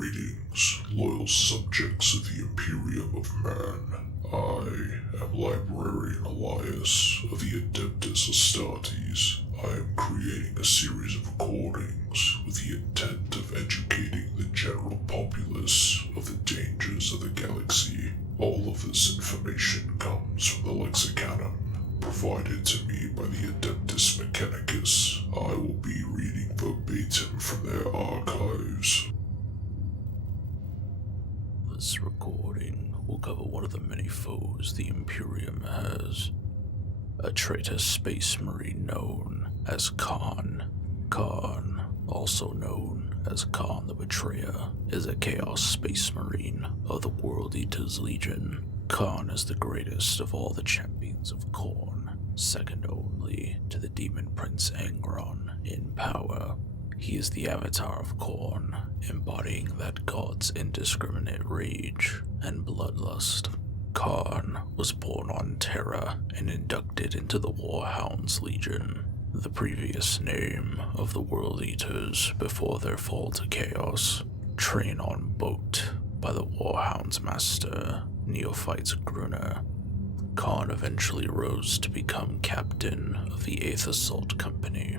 Greetings, loyal subjects of the Imperium of Man. I am Librarian Elias of the Adeptus Astartes. I am creating a series of recordings with the intent of educating the general populace of the dangers of the galaxy. All of this information comes from the Lexicanum provided to me by the Adeptus Mechanicus. I will be reading verbatim from their archives. This recording will cover one of the many foes the Imperium has. A traitor space marine known as Khârn. Khârn, also known as Khârn the Betrayer, is a Chaos Space Marine of the World Eaters Legion. Khârn is the greatest of all the champions of Khorne, second only to the Demon Prince Angron in power. He is the avatar of Khorne, embodying that god's indiscriminate rage and bloodlust. Khârn was born on Terra and inducted into the Warhounds Legion, the previous name of the World Eaters before their fall to chaos. Trained on boat by the Warhounds Master, Neophytes Gruner, Khârn eventually rose to become captain of the 8th Assault Company.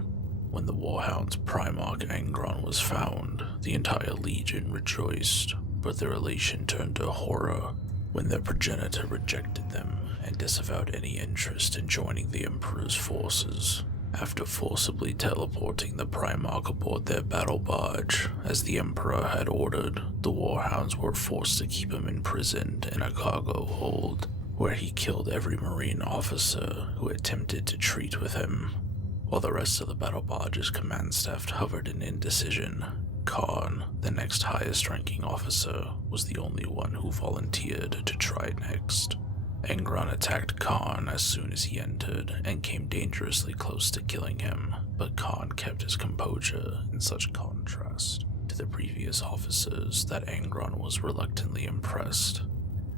When the Warhounds Primarch Angron was found, the entire Legion rejoiced, but their elation turned to horror when their progenitor rejected them and disavowed any interest in joining the Emperor's forces. After forcibly teleporting the Primarch aboard their battle barge, as the Emperor had ordered, the Warhounds were forced to keep him imprisoned in a cargo hold, where he killed every Marine officer who attempted to treat with him. While the rest of the battle barge's command staff hovered in indecision, Khârn, the next highest ranking officer, was the only one who volunteered to try next. Angron attacked Khârn as soon as he entered and came dangerously close to killing him, but Khârn kept his composure in such contrast to the previous officers that Angron was reluctantly impressed.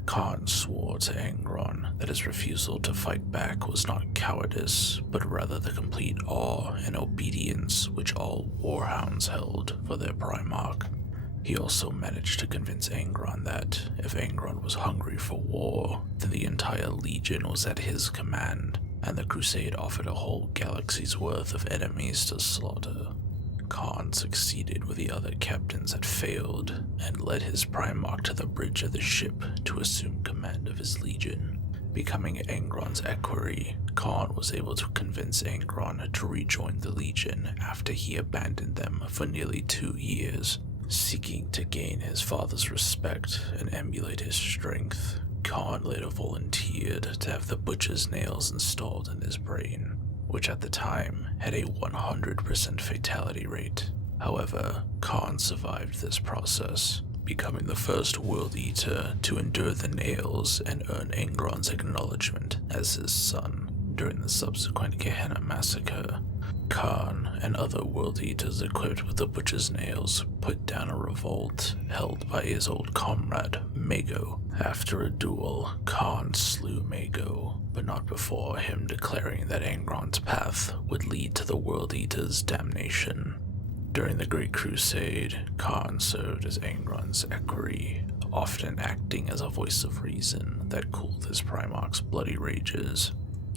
Khârn swore to Angron that his refusal to fight back was not cowardice, but rather the complete awe and obedience which all Warhounds held for their Primarch. He also managed to convince Angron that, if Angron was hungry for war, then the entire Legion was at his command, and the Crusade offered a whole galaxy's worth of enemies to slaughter. Khârn succeeded where the other captains had failed, and led his Primarch to the bridge of the ship to assume command of his Legion. Becoming Angron's equerry, Khârn was able to convince Angron to rejoin the Legion after he abandoned them for nearly 2 years. Seeking to gain his father's respect and emulate his strength, Khârn later volunteered to have the Butcher's nails installed in his brain, which at the time had a 100% fatality rate. However, Khârn survived this process, becoming the first World Eater to endure the nails and earn Angron's acknowledgement as his son. During the subsequent Gehenna massacre, Khârn and other World Eaters equipped with the Butcher's nails put down a revolt held by his old comrade, Mago. After a duel, Khârn slew Mago, but not before him declaring that Angron's path would lead to the World Eaters' damnation. During the Great Crusade, Khârn served as Angron's equerry, often acting as a voice of reason that cooled his Primarch's bloody rages.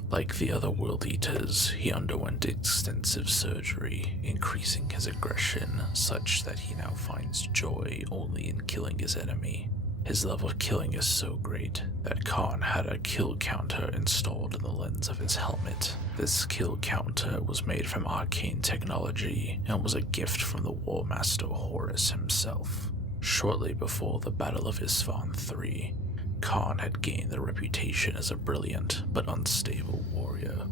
Like the other World Eaters, he underwent extensive surgery, increasing his aggression such that he now finds joy only in killing his enemy. His love of killing is so great that Khârn had a kill counter installed in the lens of his helmet. This kill counter was made from arcane technology and was a gift from the War Master Horus himself. Shortly before the Battle of Isfahan III, Khârn had gained the reputation as a brilliant but unstable warrior.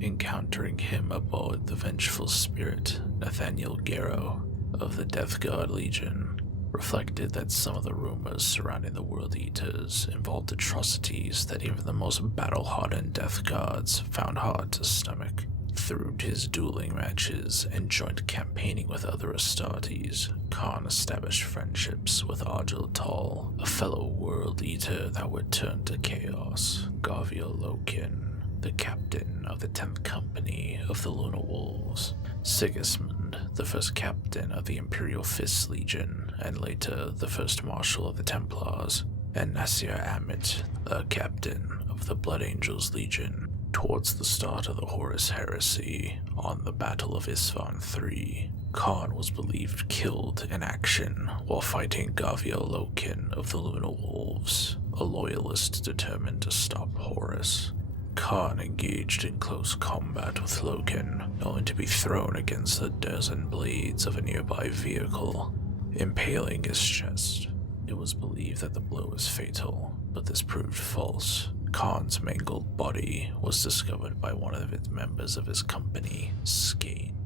Encountering him aboard the vengeful spirit, Nathaniel Garrow of the Death Guard Legion reflected that some of the rumors surrounding the World Eaters involved atrocities that even the most battle-hardened Death Guards found hard to stomach. Through his dueling matches and joint campaigning with other Astartes, Khârn established friendships with Argel Tal, a fellow World Eater that would turn to chaos, Garviel Loken, the captain of the 10th Company of the Lunar Wolves, Sigismund, the first captain of the Imperial Fist Legion, and later the First Marshal of the Templars, and Nasir Amit, a captain of the Blood Angels Legion. Towards the start of the Horus Heresy, on the Battle of Isfahan III, Khârn was believed killed in action while fighting Gaviel Loken of the Lunar Wolves, a loyalist determined to stop Horus. Khârn engaged in close combat with Loken, only to be thrown against the dozen blades of a nearby vehicle, impaling his chest. It was believed that the blow was fatal, but this proved false. Khârn's mangled body was discovered by one of its members of his company, Skane.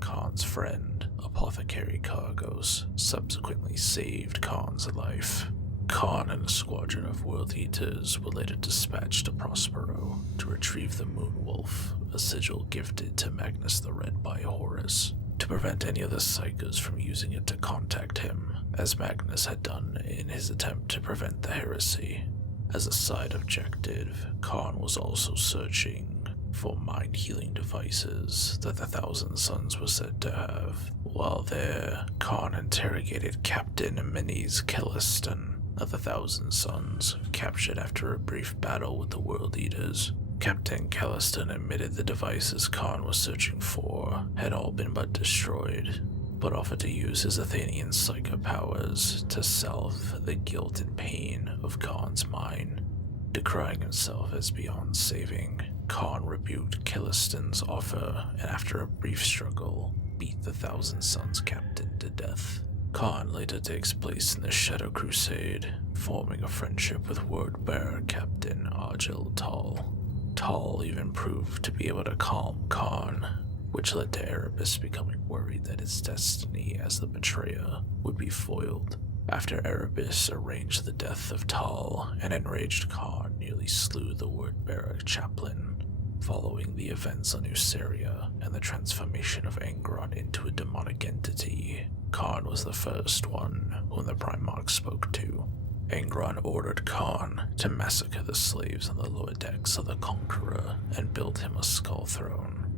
Khârn's friend, Apothecary Cargos, subsequently saved Khârn's life. Khârn and a squadron of World Eaters were later dispatched to Prospero to retrieve the Moonwolf, a sigil gifted to Magnus the Red by Horus, to prevent any of the Psychers from using it to contact him, as Magnus had done in his attempt to prevent the heresy. As a side objective, Khârn was also searching for mind-healing devices that the Thousand Sons were said to have. While there, Khârn interrogated Captain Minis Kelliston of the Thousand Sons, captured after a brief battle with the World Eaters. Captain Kelliston admitted the devices Khârn was searching for had all been but destroyed, but offered to use his Athenian psycho powers to salve the guilt and pain of Khârn's mind. Decrying himself as beyond saving, Khârn rebuked Kelliston's offer, and after a brief struggle, beat the Thousand Sons captain to death. Khârn later takes place in the Shadow Crusade, forming a friendship with Word-bearer Captain Argil Tal. Tal even proved to be able to calm Khârn, which led to Erebus becoming worried that his destiny as the betrayer would be foiled. After Erebus arranged the death of Tal, an enraged Khârn nearly slew the Word-bearer chaplain. Following the events on Useria and the transformation of Angron into a demonic entity, Khârn was the first one whom the Primarch spoke to. Angron ordered Khârn to massacre the slaves on the lower decks of the Conqueror and build him a skull throne.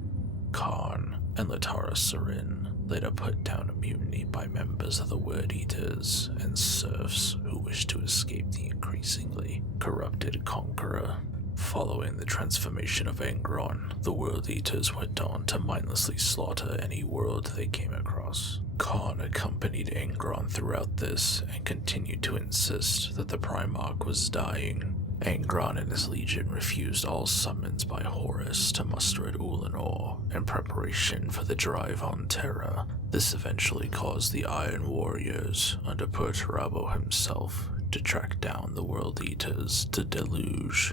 Khârn and Latara Sarin later put down a mutiny by members of the Word Eaters and serfs who wished to escape the increasingly corrupted Conqueror. Following the transformation of Angron, the World Eaters went on to mindlessly slaughter any world they came across. Khârn accompanied Angron throughout this and continued to insist that the Primarch was dying. Angron and his legion refused all summons by Horus to muster at Ulanor in preparation for the drive on Terra. This eventually caused the Iron Warriors, under Perturabo himself, to track down the World Eaters to deluge.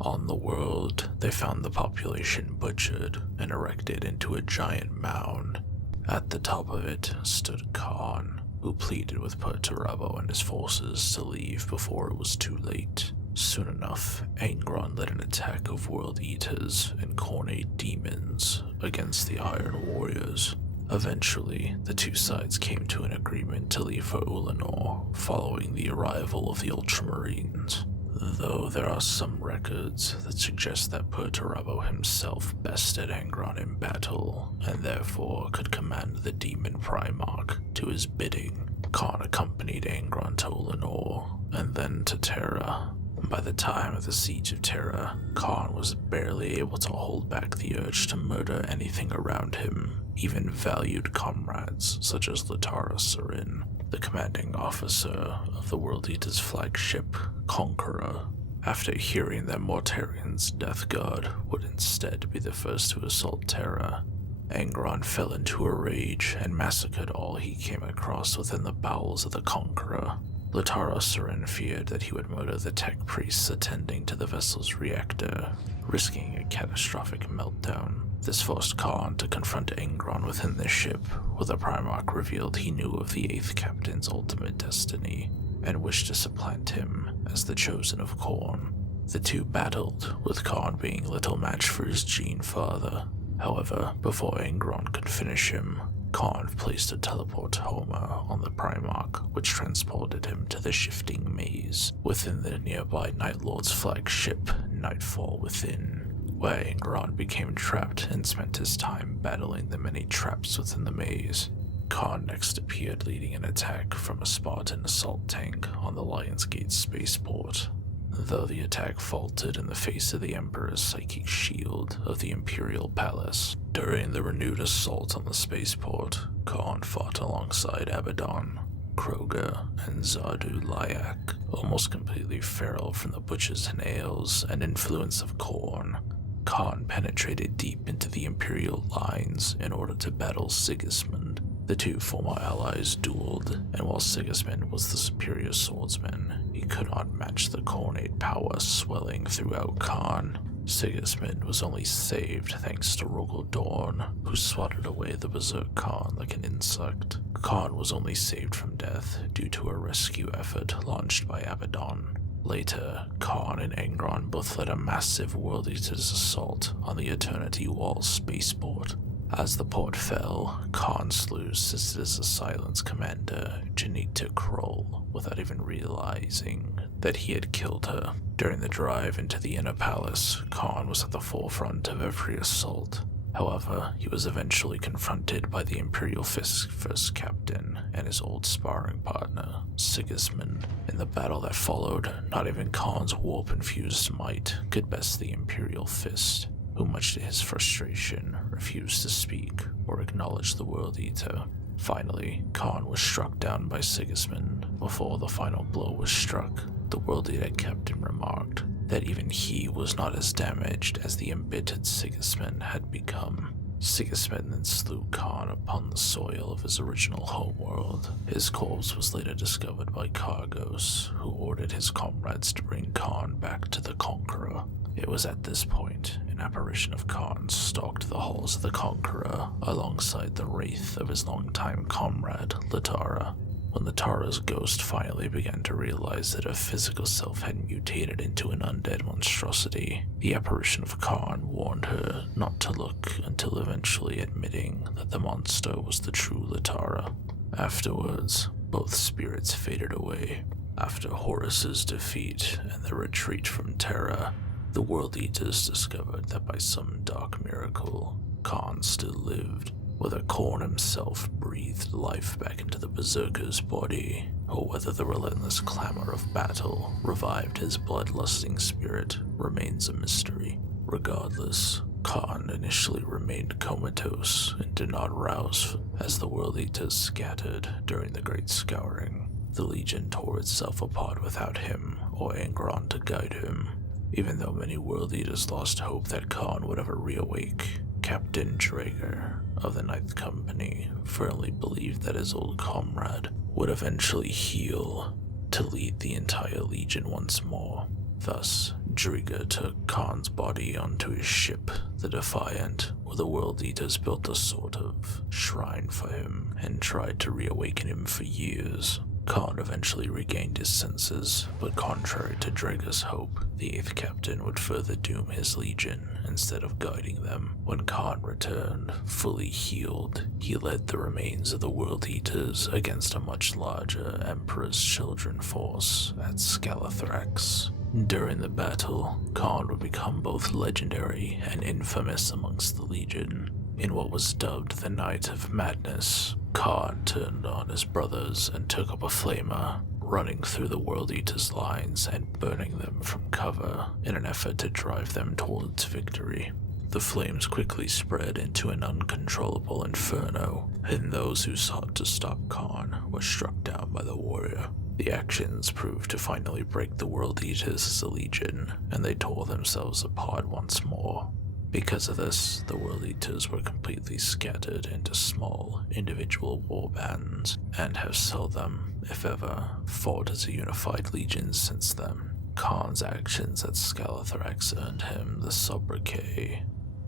On the world, they found the population butchered and erected into a giant mound. At the top of it stood Khârn, who pleaded with Perturabo and his forces to leave before it was too late. Soon enough, Angron led an attack of World Eaters and Khorne demons against the Iron Warriors. Eventually, the two sides came to an agreement to leave for Ulanor following the arrival of the Ultramarines, though there are some records that suggest that Perturabo himself bested Angron in battle and therefore could command the Demon Primarch to his bidding. Khârn accompanied Angron to Ulanor and then to Terra. By the time of the Siege of Terra, Khârn was barely able to hold back the urge to murder anything around him, even valued comrades such as Latara Sarin, the commanding officer of the World Eater's flagship, Conqueror. After hearing that Mortarian's Death Guard would instead be the first to assault Terra, Angron fell into a rage and massacred all he came across within the bowels of the Conqueror. Latara Sarin feared that he would murder the tech priests attending to the vessel's reactor, risking a catastrophic meltdown. This forced Khârn to confront Angron within the ship, where the Primarch revealed he knew of the 8th Captain's ultimate destiny, and wished to supplant him as the Chosen of Khorne. The two battled, with Khârn being little match for his Gene father. However, before Angron could finish him, Khârn placed a teleport Homer on the Primarch, which transported him to the shifting maze within the nearby Night Lord's flagship, Nightfall Within, where Angron became trapped and spent his time battling the many traps within the maze. Khârn next appeared leading an attack from a Spartan assault tank on the Lionsgate spaceport. Though the attack faltered in the face of the Emperor's psychic shield of the Imperial Palace, during the renewed assault on the spaceport, Khârn fought alongside Abaddon, Kroger, and Zardu Lyak, almost completely feral from the butcher's nails and influence of Khorne. Khârn penetrated deep into the Imperial lines in order to battle Sigismund. The two former allies dueled, and while Sigismund was the superior swordsman, he could not match the Khornate power swelling throughout Khârn. Sigismund was only saved thanks to Rogel Dorn, who swatted away the Berserk Khârn like an insect. Khârn was only saved from death due to a rescue effort launched by Abaddon. Later, Khârn and Angron both led a massive World Eater's assault on the Eternity Wall spaceport. As the port fell, Khârn slew Sisters Silence commander Janita Kroll without even realizing that he had killed her. During the drive into the Inner Palace, Khârn was at the forefront of every assault. However, he was eventually confronted by the Imperial Fist's first captain and his old sparring partner, Sigismund. In the battle that followed, not even Khârn's warp-infused might could best the Imperial Fist, who, much to his frustration, refused to speak or acknowledge the World Eater. Finally, Khârn was struck down by Sigismund. Before the final blow was struck, the World Eater captain remarked that even he was not as damaged as the embittered Sigismund had become. Sigismund then slew Khârn upon the soil of his original homeworld. His corpse was later discovered by Kargos, who ordered his comrades to bring Khârn back to the Conqueror. It was at this point an apparition of Khârn stalked the halls of the Conqueror alongside the wraith of his longtime comrade, Latara. When Latara's ghost finally began to realize that her physical self had mutated into an undead monstrosity, the apparition of Khârn warned her not to look until eventually admitting that the monster was the true Latara. Afterwards, both spirits faded away. After Horus's defeat and the retreat from Terra, the World Eaters discovered that by some dark miracle, Khârn still lived. Whether Khorne himself breathed life back into the Berserker's body, or whether the relentless clamor of battle revived his bloodlusting spirit, remains a mystery. Regardless, Khârn initially remained comatose and did not rouse as the World Eaters scattered during the Great Scouring. The Legion tore itself apart without him or Angron to guide him. Even though many World Eaters lost hope that Khârn would ever reawake, Captain Draeger of the Ninth Company firmly believed that his old comrade would eventually heal to lead the entire Legion once more. Thus, Draeger took Khârn's body onto his ship, the Defiant, where the World Eaters built a sort of shrine for him and tried to reawaken him for years. Khârn eventually regained his senses, but contrary to Draeger's hope, the 8th Captain would further doom his Legion instead of guiding them. When Khârn returned, fully healed, he led the remains of the World Eaters against a much larger Emperor's Children force at Scalathrax. During the battle, Khârn would become both legendary and infamous amongst the Legion. In what was dubbed the Night of Madness, Khârn turned on his brothers and took up a flamer, running through the World Eaters' lines and burning them from cover in an effort to drive them towards victory. The flames quickly spread into an uncontrollable inferno, and those who sought to stop Khârn were struck down by the warrior. The actions proved to finally break the World Eaters as a legion, and they tore themselves apart once more. Because of this, the World Eaters were completely scattered into small, individual war bands, and have seldom, if ever, fought as a unified legion since then. Khârn's actions at Scalathrax earned him the sobriquet,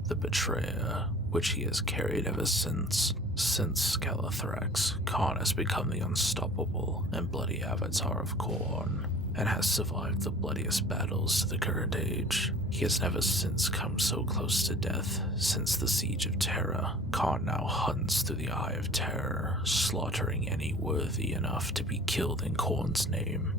the Betrayer, which he has carried ever since. Since Scalathrax, Khârn has become the unstoppable and bloody avatar of Khorne, and has survived the bloodiest battles to the current age. He has never since come so close to death since the Siege of Terra. Khârn now hunts through the Eye of Terror, slaughtering any worthy enough to be killed in Khorne's name.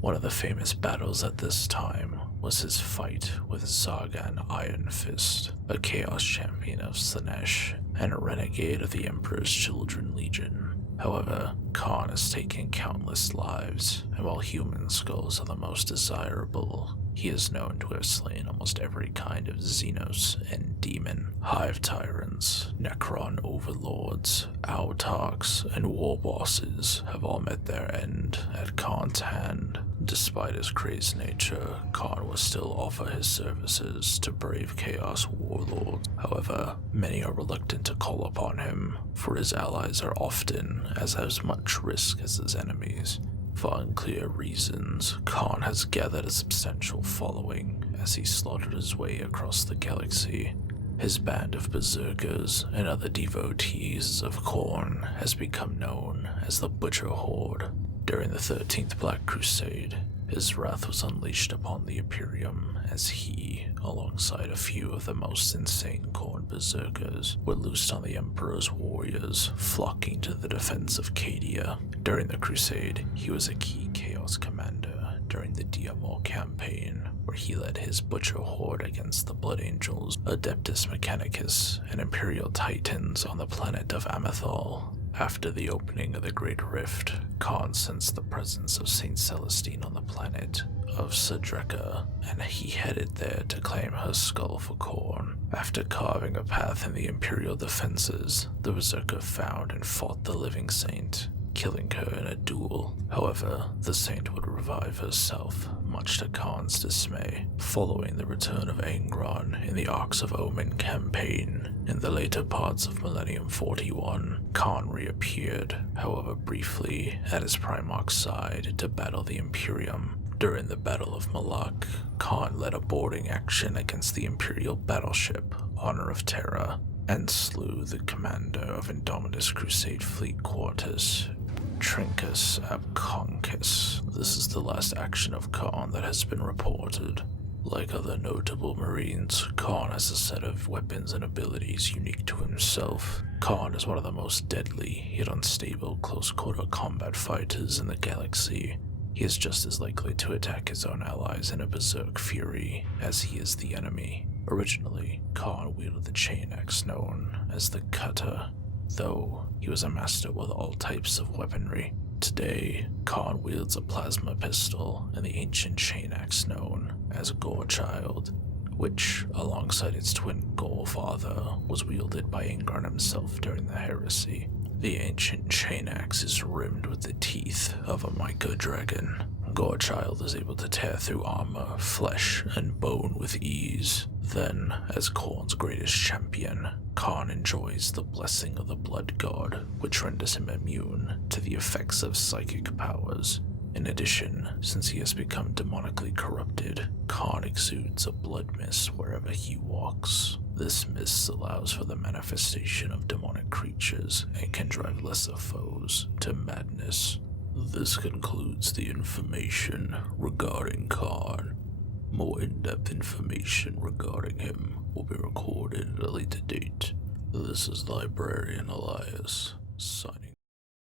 One of the famous battles at this time was his fight with Zargan Iron Fist, a Chaos champion of Slanesh and a renegade of the Emperor's Children Legion. However, Khârn has taken countless lives, and while human skulls are the most desirable, he is known to have slain almost every kind of Xenos and demon, hive tyrants, Necron overlords, autarchs, and war bosses have all met their end at Khârn's hand. Despite his crazed nature, Khârn will still offer his services to brave Chaos warlords. However, many are reluctant to call upon him, for his allies are often as much risk as his enemies. For unclear reasons, Khârn has gathered a substantial following as he slaughtered his way across the galaxy. His band of berserkers and other devotees of Khorne has become known as the Butcher Horde. During the 13th Black Crusade, his wrath was unleashed upon the Imperium as he, alongside a few of the most insane Khorne berserkers, were loosed on the Emperor's warriors, flocking to the defense of Cadia. During the Crusade, he was a key Chaos commander during the Diamor campaign, where he led his Butcher Horde against the Blood Angels, Adeptus Mechanicus, and Imperial Titans on the planet of Amethol. After the opening of the Great Rift, Khârn sensed the presence of Saint Celestine on the planet of Sadreka, and he headed there to claim her skull for Khorne. After carving a path in the Imperial defenses, the Berserker found and fought the living saint, killing her in a duel. However, the saint would revive herself, much to Khârn's dismay. Following the return of Angron in the Arcs of Omen campaign, in the later parts of Millennium 41, Khârn reappeared, however briefly, at his Primarch's side to battle the Imperium. During the Battle of Malak, Khârn led a boarding action against the Imperial battleship Honor of Terra, and slew the commander of Indomitus Crusade Fleet Quartus, Trincus ab Conquus. This is the last action of Khârn that has been reported. Like other notable Marines, Khârn has a set of weapons and abilities unique to himself. Khârn is one of the most deadly, yet unstable close-quarter combat fighters in the galaxy. He is just as likely to attack his own allies in a berserk fury as he is the enemy. Originally, Khârn wielded the chain axe known as the Cutter, though he was a master with all types of weaponry. Today, Khârn wields a plasma pistol and the ancient chain axe known as Gorechild, which, alongside its twin Gorefather, was wielded by Ingron himself during the Heresy. The ancient chain axe is rimmed with the teeth of a Myca dragon. Gorechild is able to tear through armor, flesh, and bone with ease. Then, as Khorne's greatest champion, Khârn enjoys the blessing of the Blood God, which renders him immune to the effects of psychic powers. In addition, since he has become demonically corrupted, Khârn exudes a blood mist wherever he walks. This mist allows for the manifestation of demonic creatures and can drive lesser foes to madness. This concludes the information regarding Khârn. More in-depth information regarding him will be recorded at a later date. This is Librarian Elias, signing